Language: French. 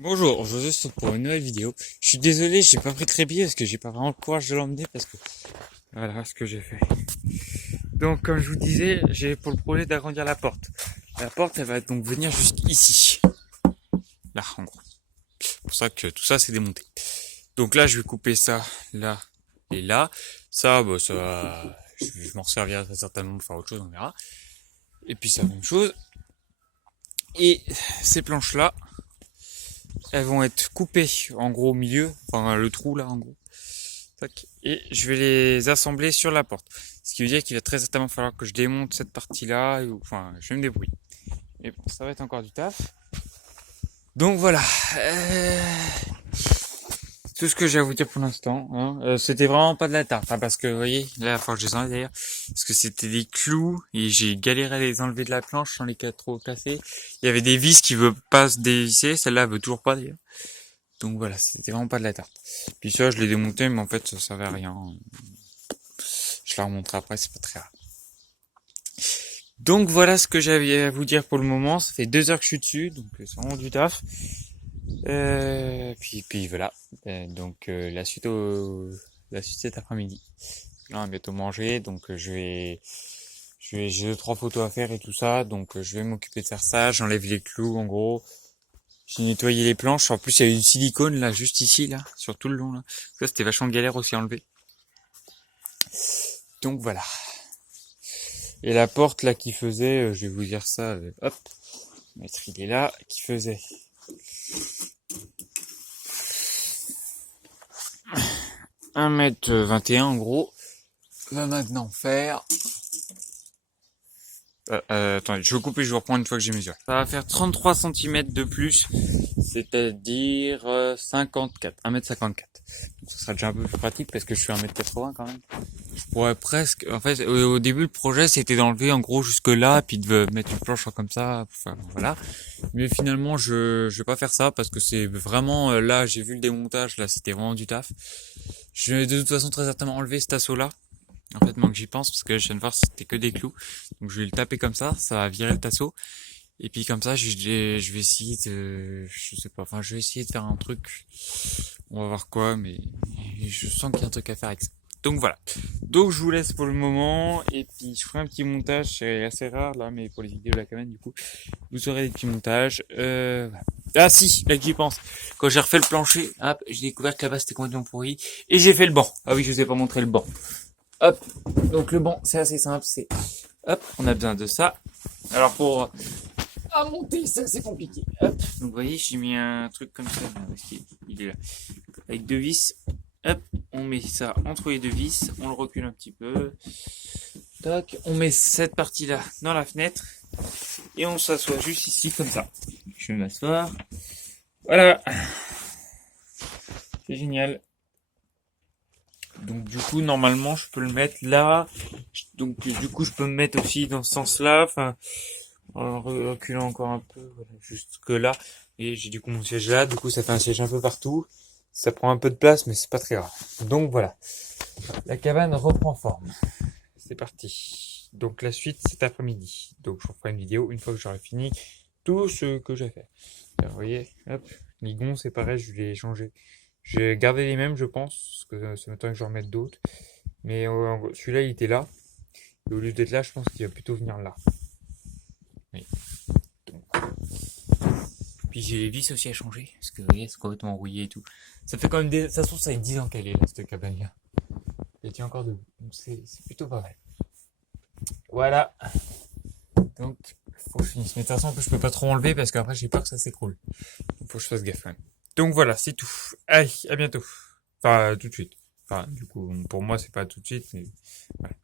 Bonjour, je suis pour une nouvelle vidéo. Je suis désolé, j'ai pas pris de trépied parce que j'ai pas vraiment le courage de l'emmener parce que voilà ce que j'ai fait. Donc comme je vous disais, j'ai pour le projet d'agrandir la porte. La porte, elle va donc venir jusqu'ici. Là, en gros. C'est pour ça que tout ça c'est démonté. Donc là, je vais couper ça, là et là. Ça, bah, je m'en servirai très certainement pour faire autre chose, on verra. Et puis c'est la même chose. Et ces planches-là, elles vont être coupées en gros au milieu, enfin le trou là en gros. Tac. Et je vais les assembler sur la porte. Ce qui veut dire qu'il va très certainement falloir que je démonte cette partie-là. Enfin, je vais me débrouiller. Mais bon, ça va être encore du taf. Donc voilà. Tout ce que j'ai à vous dire pour l'instant. Hein. C'était vraiment pas de la tarte. Enfin, parce que, vous voyez, là, il va falloir que je les enlève d'ailleurs. Parce que c'était des clous. Et j'ai galéré à les enlever de la planche sans les trop casser. Il y avait des vis qui veulent pas se dévisser. Celle-là, elle veut toujours pas d'ailleurs. Donc voilà, c'était vraiment pas de la tarte. Puis ça, je l'ai démonté, mais en fait, ça servait à rien. Je la remonterai après, c'est pas très grave. Donc voilà ce que j'avais à vous dire pour le moment. Ça fait 2 heures que je suis dessus, donc c'est vraiment du taf. Puis voilà. La suite cet après-midi. Là, on va bientôt manger, donc j'ai 2, 3 photos à faire et tout ça, donc je vais m'occuper de faire ça. J'enlève les clous, en gros. J'ai nettoyé les planches. En plus, il y a eu du silicone là, juste ici, là, sur tout le long là. Ça, c'était vachement galère aussi à enlever. Donc voilà. Et la porte là qui faisait, je vais vous dire ça, hop, maître il est là, qui faisait 1m21 en gros, va maintenant faire... attendez, je vais couper, je vais reprendre une fois que j'ai mesuré. Ça va faire 33 cm de plus, c'est-à-dire 54, 1m54. Donc ça sera déjà un peu plus pratique parce que je suis 1m80 quand même. Je pourrais presque... En fait, au début, le projet, c'était d'enlever en gros jusque là, puis de mettre une planche comme ça, enfin, voilà. Mais finalement, je vais pas faire ça parce que c'est vraiment... là, j'ai vu le démontage, là, c'était vraiment du taf. Je vais de toute façon très certainement enlever cet assaut-là. En fait, moi que j'y pense, parce que je viens de voir, c'était que des clous. Donc je vais le taper comme ça va virer le tasseau. Et puis comme ça, je vais essayer de... Je sais pas, enfin, je vais essayer de faire un truc. On va voir quoi, mais je sens qu'il y a un truc à faire avec ça. Donc voilà. Donc je vous laisse pour le moment, et puis je ferai un petit montage, c'est assez rare là, mais pour les vidéos de la cabane du coup, vous aurez des petits montages. Voilà. Ah si, là que j'y pense. Quand j'ai refait le plancher, hop, j'ai découvert que la base c'était complètement pourri, et j'ai fait le banc. Ah oui, je vous ai pas montré le banc. Hop, donc le banc c'est assez simple, c'est... Hop, on a besoin de ça. Alors pour à monter, ça c'est compliqué. Hop, donc vous voyez, j'ai mis un truc comme ça, il est là, avec 2 vis. Hop, on met ça entre les 2 vis, on le recule un petit peu. Tac, on met cette partie-là dans la fenêtre et on s'assoit juste ici comme ça. Je vais m'asseoir. Voilà, c'est génial. Donc du coup, normalement, je peux le mettre là. Donc du coup, je peux me mettre aussi dans ce sens-là. Enfin, en reculant encore un peu, voilà, jusque là. Et j'ai du coup mon siège là. Du coup, ça fait un siège un peu partout. Ça prend un peu de place, mais c'est pas très grave. Donc voilà, la cabane reprend forme. C'est parti. Donc la suite cet après-midi. Donc je referai une vidéo une fois que j'aurai fini tout ce que j'ai fait. Alors, vous voyez, hop, les gonds c'est pareil, je vais les changer. Je vais garder les mêmes je pense, parce que c'est maintenant que je vais en mettre d'autres. Mais celui-là il était là. Et au lieu d'être là, je pense qu'il va plutôt venir là. Oui. Donc. Puis j'ai les vis aussi à changer, parce que vous voyez, c'est complètement rouillé et tout. Ça fait quand même des... Ça se trouve, ça fait 10 ans qu'elle est là, cette cabane-là. Elle tient encore debout. Donc c'est plutôt pas mal. Voilà. Donc, faut que je finisse. Mais de toute façon, je peux pas trop enlever parce qu'après, j'ai peur que ça s'écroule. Donc, faut que je fasse gaffe quand même. Donc voilà, c'est tout. Allez, à bientôt. Enfin, tout de suite. Enfin, du coup, pour moi, c'est pas tout de suite, mais voilà.